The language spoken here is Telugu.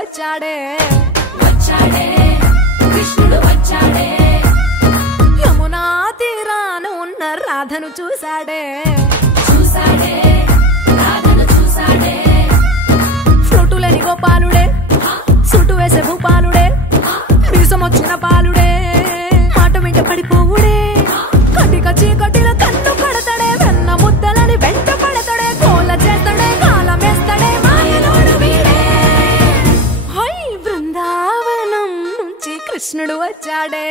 వచ్చాడే వచ్చాడే కృష్ణుడు వచ్చాడే యమునా తీరాన ఉన్న రాధను చూశాడే చూసాడే రాధను చూసాడే ఫ్లూటులేని గోపాలుడే సుట్టు వేసే భూపాలుడే మీసమొచ్చిన పాలుడే మాట వెంట పడిపోవుడే కటిక చీకటిలో కన్ను కడతాడే వెన్న ముద్దలని వెంట పడతాడే కోల చేస్తాడే కాలమేస్తాడే మాయలోడు వీడే హై బృందావనం నుంచి కృష్ణుడు వచ్చాడే